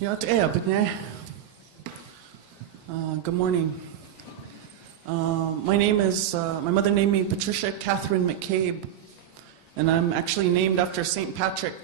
Diné. Good morning. My mother named me Patricia Catherine McCabe, and I'm actually named after St. Patrick.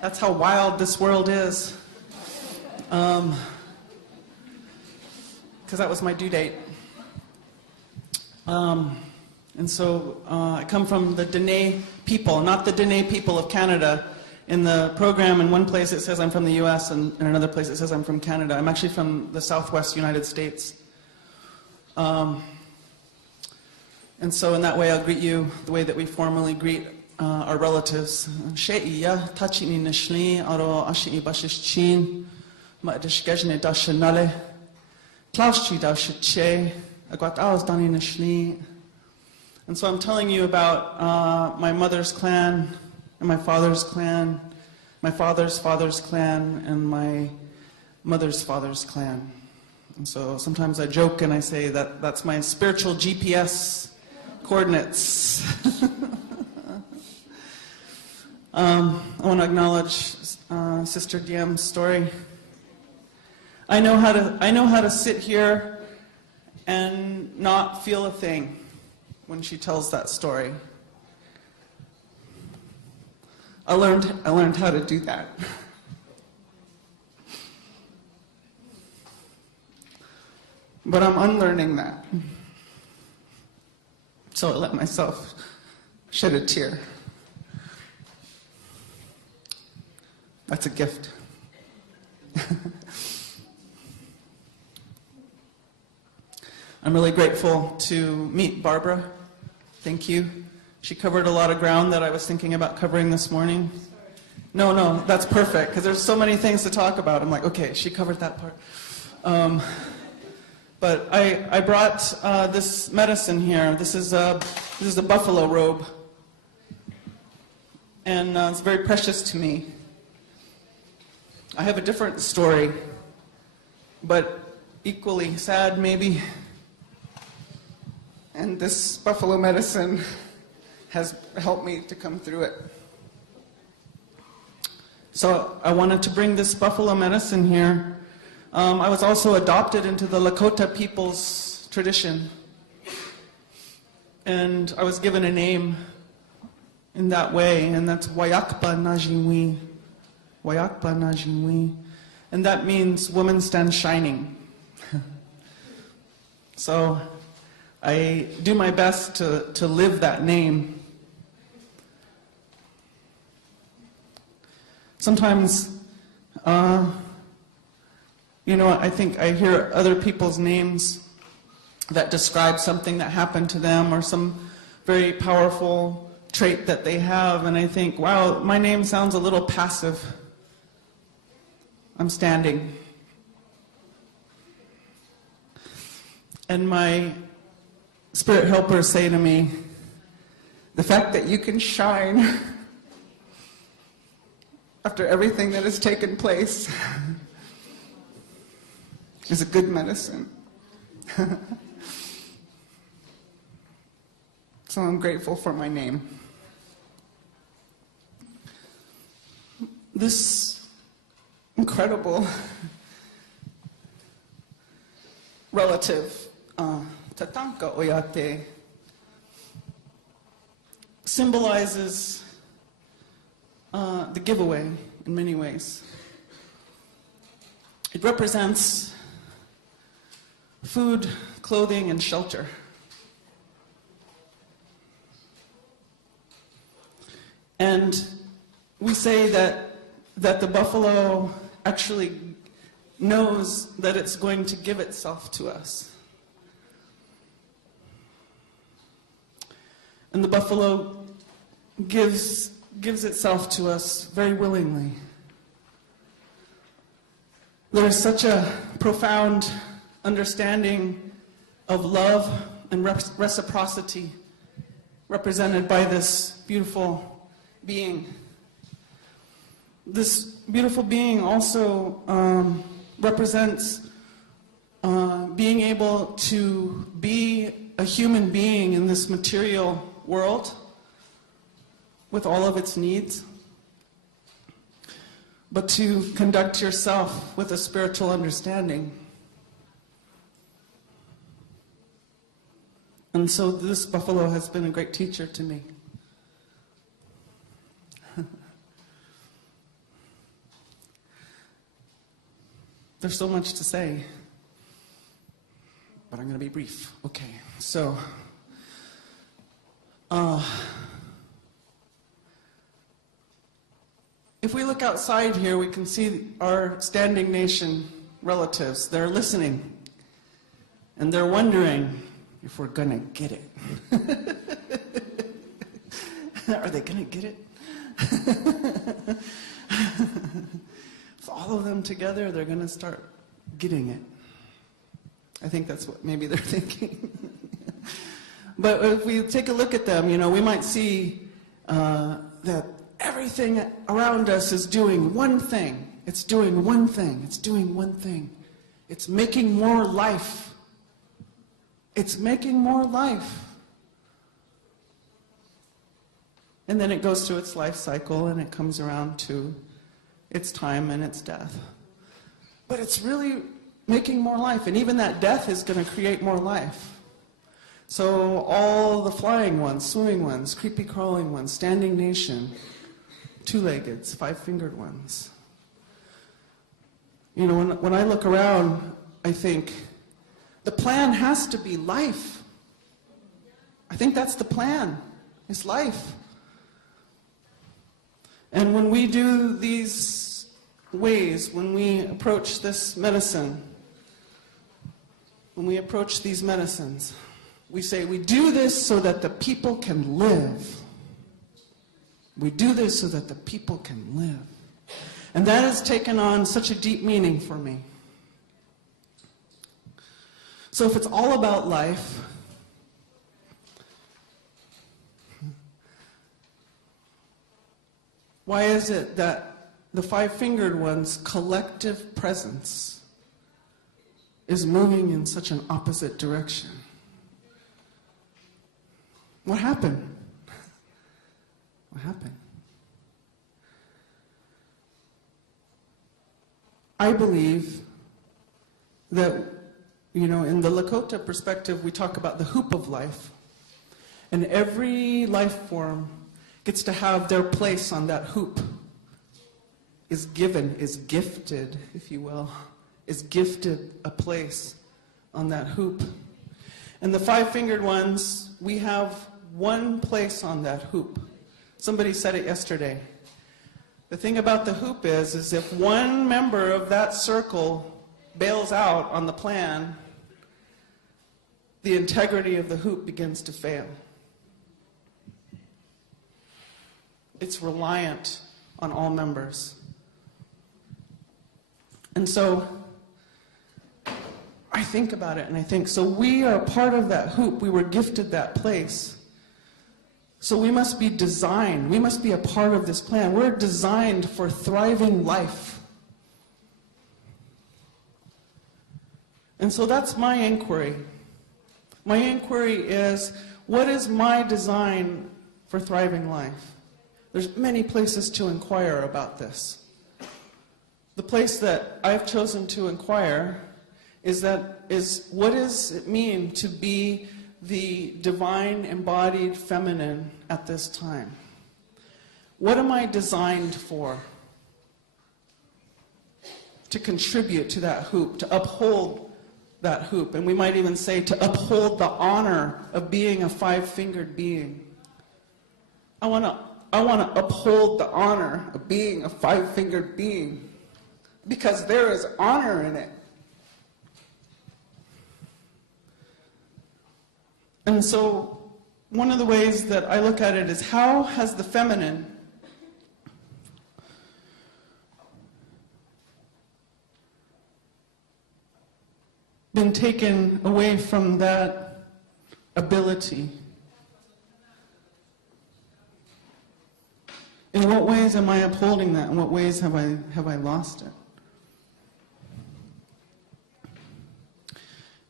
That's how wild this world is. Because that was my due date. And so I come from the Diné people, not the Diné people of Canada. In the program, in one place it says I'm from the US, and in another place it says I'm from Canada. I'm actually from the Southwest United States. And so in that way I'll greet you the way that we formally greet our relatives. She'iya tachini nishli aro ashi bashichin ma'dishgejne dashanale klaushi dashiche aguat aus dani nishli. And so I'm telling you about my mother's clan and my father's clan, my father's father's clan, and my mother's father's clan. And so sometimes I joke and I say that that's my spiritual GPS coordinates. I want to acknowledge Sister Diem's story. I know how to sit here and not feel a thing when she tells that story. I learned how to do that. But I'm unlearning that. So I let myself shed a tear. That's a gift. I'm really grateful to meet Barbara. Thank you. She covered a lot of ground that I was thinking about covering this morning. No, that's perfect, because there's so many things to talk about. I'm like, okay, she covered that part. But I brought this medicine here. This is a buffalo robe. And it's very precious to me. I have a different story, but equally sad, maybe. And this buffalo medicine has helped me to come through it. So I wanted to bring this buffalo medicine here. I was also adopted into the Lakota people's tradition. And I was given a name in that way, and that's Wayakpa Najinwi. Wayakpa Najinwi. And that means woman stands shining. So I do my best to live that name. Sometimes, I think I hear other people's names that describe something that happened to them or some very powerful trait that they have, and I think, wow, my name sounds a little passive. I'm standing. And my spirit helpers say to me, the fact that you can shine after everything that has taken place is a good medicine. So I'm grateful for my name. This incredible relative, Tatanka Oyate, symbolizes the giveaway in many ways. It represents food, clothing, and shelter. And we say that the buffalo actually knows that it's going to give itself to us. And the buffalo gives itself to us very willingly. There is such a profound understanding of love and reciprocity represented by this beautiful being. This beautiful being also represents being able to be a human being in this material world with all of its needs, but to conduct yourself with a spiritual understanding. And so this buffalo has been a great teacher to me. There's so much to say, but I'm going to be brief. Okay, so if we look outside here, we can see our standing nation relatives. They're listening, and they're wondering if we're going to get it. Are they going to get it? With all of them together, they're going to start getting it. I think that's what maybe they're thinking. But if we take a look at them, you know, we might see that everything around us is doing one thing. It's doing one thing. It's doing one thing. It's making more life. It's making more life. And then it goes through its life cycle and it comes around to its time and its death. But it's really making more life. And even that death is going to create more life. So all the flying ones, swimming ones, creepy crawling ones, standing nation, two-leggeds, five-fingered ones. You know, when I look around, I think, the plan has to be life. I think that's the plan. It's life. And when we do these ways, when we approach this medicine, when we approach these medicines, we say, we do this so that the people can live. We do this so that the people can live. And that has taken on such a deep meaning for me. So if it's all about life, why is it that the five-fingered one's collective presence is moving in such an opposite direction? What happened? What happened? I believe that, you know, in the Lakota perspective, we talk about the hoop of life. And every life form gets to have their place on that hoop. Is given, is gifted, if you will, is gifted a place on that hoop. And the five-fingered ones, we have one place on that hoop. Somebody said it yesterday. The thing about the hoop is if one member of that circle bails out on the plan, the integrity of the hoop begins to fail. It's reliant on all members. And so I think about it and I think, so we are part of that hoop. We were gifted that place. So we must be designed. We must be a part of this plan. We're designed for thriving life. And so that's my inquiry. My inquiry is, what is my design for thriving life? There's many places to inquire about this. The place that I've chosen to inquire is what does it mean to be the divine embodied feminine at this time? What am I designed for? To contribute to that hoop, to uphold that hoop. And we might even say to uphold the honor of being a five-fingered being. I want to uphold the honor of being a five-fingered being because there is honor in it. And so one of the ways that I look at it is, how has the feminine been taken away from that ability? In what ways am I upholding that? In what ways have I lost it?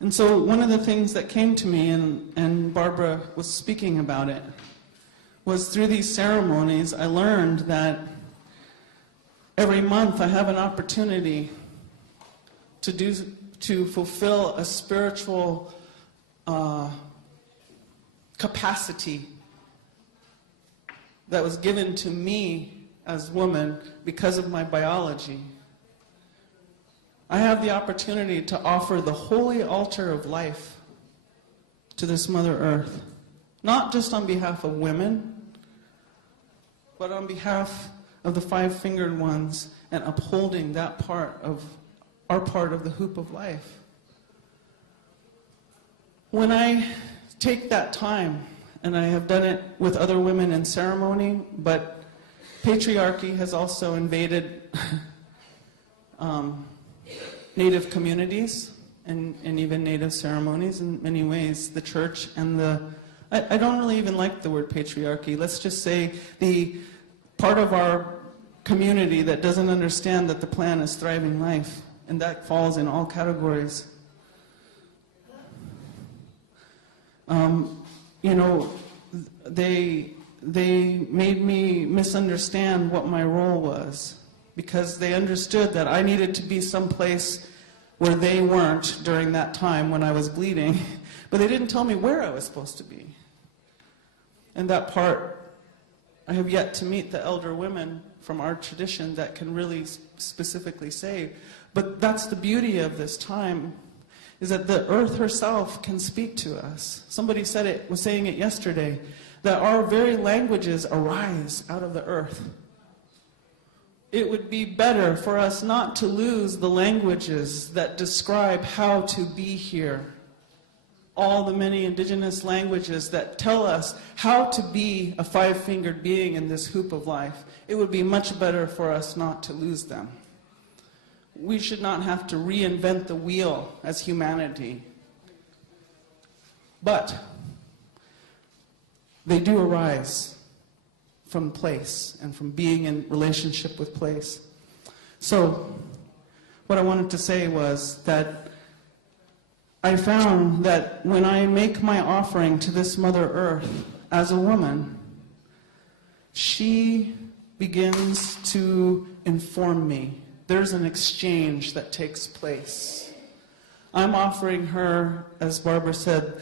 And so one of the things that came to me, and Barbara was speaking about it, was through these ceremonies I learned that every month I have an opportunity to fulfill a spiritual capacity that was given to me as woman because of my biology. I have the opportunity to offer the holy altar of life to this Mother Earth, not just on behalf of women, but on behalf of the five-fingered ones and upholding that part of our part of the hoop of life. When I take that time, and I have done it with other women in ceremony, but patriarchy has also invaded Native communities and even Native ceremonies in many ways. The church and I don't really even like the word patriarchy. Let's just say the part of our community that doesn't understand that the plan is thriving life, and that falls in all categories. You know, they made me misunderstand what my role was, because they understood that I needed to be someplace where they weren't during that time when I was bleeding, but they didn't tell me where I was supposed to be. And that part, I have yet to meet the elder women from our tradition that can really specifically say. But that's the beauty of this time, is that the earth herself can speak to us. Somebody was saying it yesterday, that our very languages arise out of the earth. It would be better for us not to lose the languages that describe how to be here. All the many indigenous languages that tell us how to be a five-fingered being in this hoop of life. It would be much better for us not to lose them. We should not have to reinvent the wheel as humanity. But they do arise from place and from being in relationship with place. So what I wanted to say was that I found that when I make my offering to this Mother Earth as a woman, she begins to inform me. There's an exchange that takes place. I'm offering her, as Barbara said,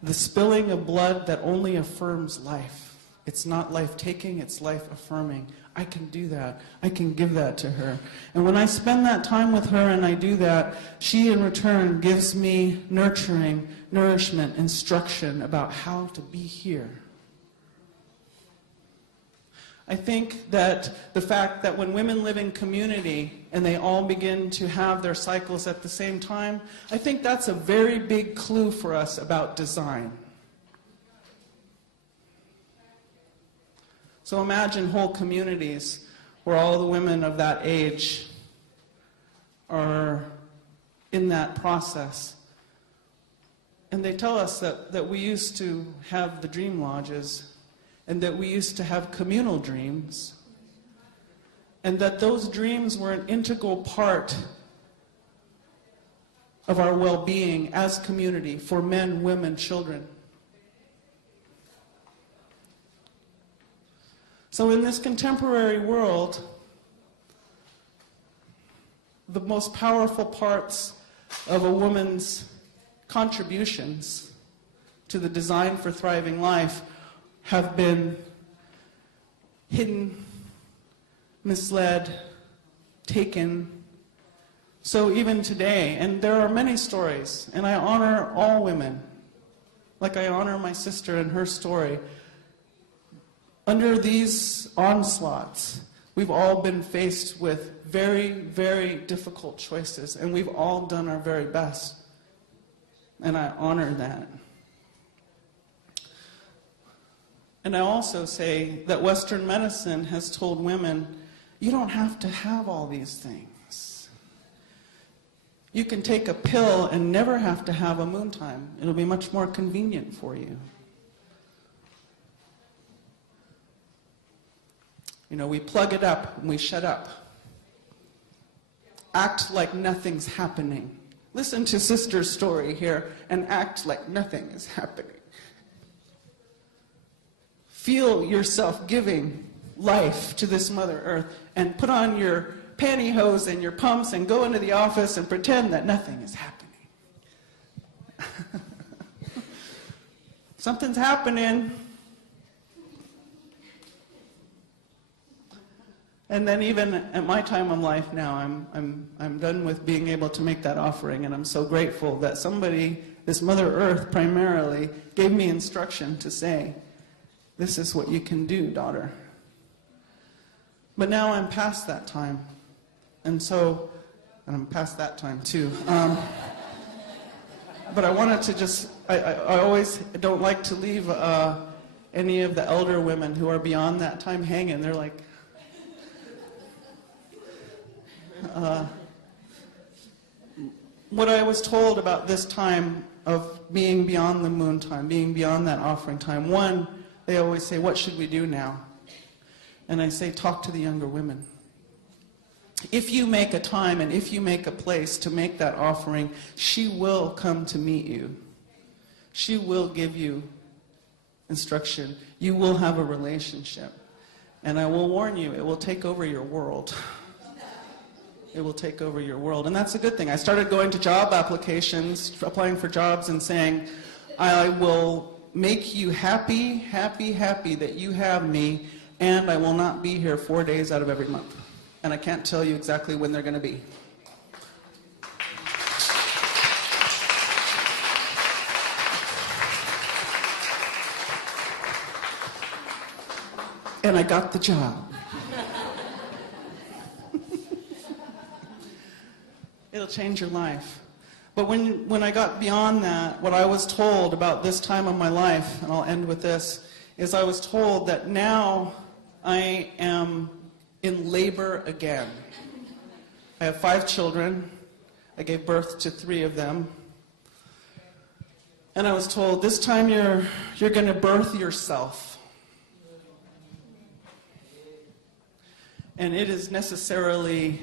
the spilling of blood that only affirms life. It's not life-taking, it's life-affirming. I can do that. I can give that to her. And when I spend that time with her and I do that, she in return gives me nurturing, nourishment, instruction about how to be here. I think that the fact that when women live in community and they all begin to have their cycles at the same time, I think that's a very big clue for us about design. So imagine whole communities where all the women of that age are in that process. And they tell us that we used to have the dream lodges, and that we used to have communal dreams, and that those dreams were an integral part of our well-being as community for men, women, children. So in this contemporary world, the most powerful parts of a woman's contributions to the design for thriving life have been hidden, misled, taken. So even today, and there are many stories, and I honor all women, like I honor my sister and her story. Under these onslaughts, we've all been faced with very, very difficult choices, and we've all done our very best. And I honor that. And I also say that Western medicine has told women, you don't have to have all these things. You can take a pill and never have to have a moon time. It'll be much more convenient for you. You know, we plug it up and we shut up. Act like nothing's happening. Listen to Sister's story here and act like nothing is happening. Feel yourself giving life to this Mother Earth and put on your pantyhose and your pumps and go into the office and pretend that nothing is happening. Something's happening. And then even at my time in life now, I'm done with being able to make that offering, and I'm so grateful that somebody, this Mother Earth primarily, gave me instruction to say, this is what you can do, daughter. But now I'm past that time. And I'm past that time too. But I wanted to just, I always don't like to leave any of the elder women who are beyond that time hanging. They're like, what I was told about this time of being beyond the moon time, being beyond that offering time, one, they always say, what should we do now? And I say, talk to the younger women. If you make a time and if you make a place to make that offering, she will come to meet you. She will give you instruction. You will have a relationship. And I will warn you, it will take over your world. It will take over your world. And that's a good thing. I started going to job applications, applying for jobs and saying, I will make you happy, happy, happy that you have me, and I will not be here 4 days out of every month. And I can't tell you exactly when they're going to be. And I got the job. It'll change your life. But when I got beyond that, what I was told about this time of my life, and I'll end with this, is I was told that now I am in labor again. I have 5 children. I gave birth to 3 of them. And I was told, this time you're going to birth yourself. And it is necessarily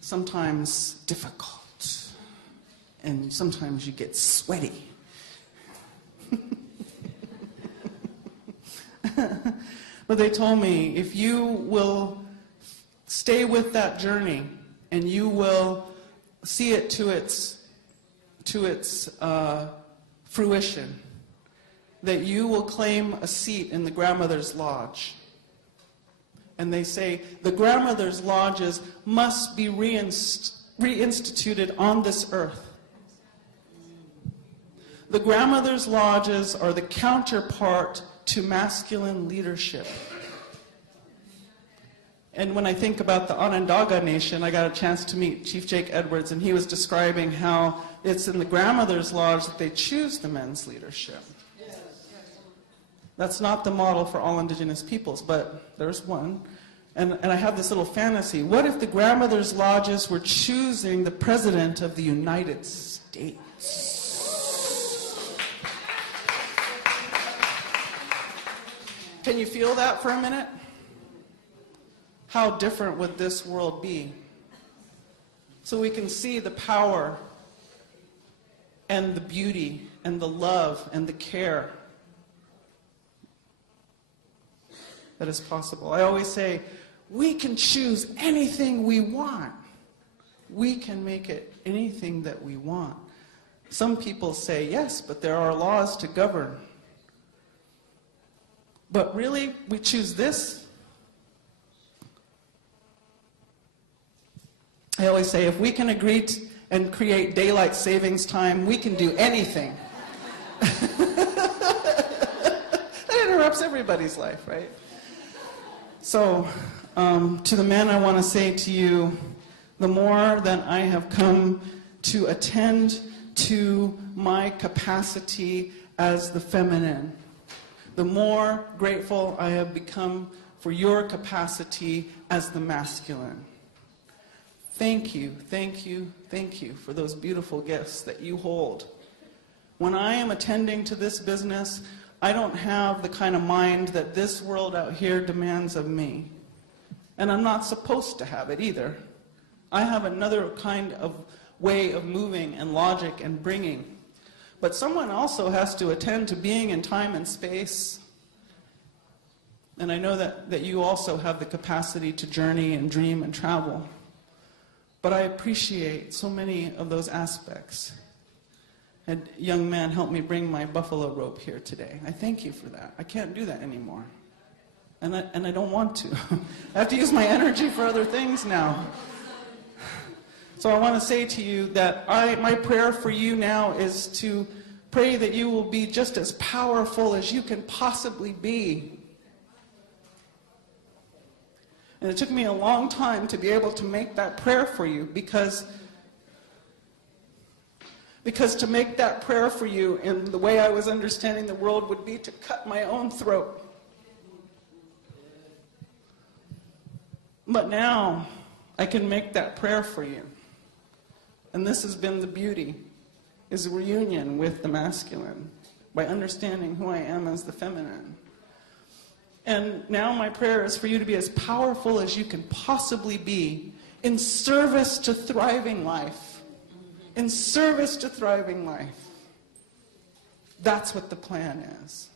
sometimes difficult. And sometimes you get sweaty. But they told me, if you will stay with that journey and you will see it to its fruition, that you will claim a seat in the Grandmother's Lodge. And they say the Grandmother's Lodges must be reinstituted on this earth. The Grandmother's Lodges are the counterpart to masculine leadership. And when I think about the Onondaga Nation, I got a chance to meet Chief Jake Edwards, and he was describing how it's in the Grandmother's Lodge that they choose the men's leadership. That's not the model for all Indigenous peoples, but there's one. And I have this little fantasy. What if the Grandmother's Lodges were choosing the President of the United States? Can you feel that for a minute? How different would this world be? So we can see the power and the beauty and the love and the care that is possible. I always say, we can choose anything we want. We can make it anything that we want. Some people say, yes, but there are laws to govern. But really, we choose this? I always say, if we can agree and create daylight savings time, we can do anything. That interrupts everybody's life, right? So, to the men, I want to say to you, the more that I have come to attend to my capacity as the feminine, the more grateful I have become for your capacity as the masculine. Thank you, thank you, thank you for those beautiful gifts that you hold. When I am attending to this business, I don't have the kind of mind that this world out here demands of me. And I'm not supposed to have it either. I have another kind of way of moving and logic and bringing. But someone also has to attend to being in time and space And I know that you also have the capacity to journey and dream and travel. But I appreciate so many of those aspects. A young man helped me bring my buffalo rope here today. I thank you for that. I can't do that anymore. And I don't want to. I have to use my energy for other things now. So I want to say to you that my prayer for you now is to pray that you will be just as powerful as you can possibly be. And it took me a long time to be able to make that prayer for you because to make that prayer for you in the way I was understanding the world would be to cut my own throat. But now I can make that prayer for you. And this has been the beauty, is a reunion with the masculine by understanding who I am as the feminine. And now my prayer is for you to be as powerful as you can possibly be in service to thriving life. In service to thriving life. That's what the plan is.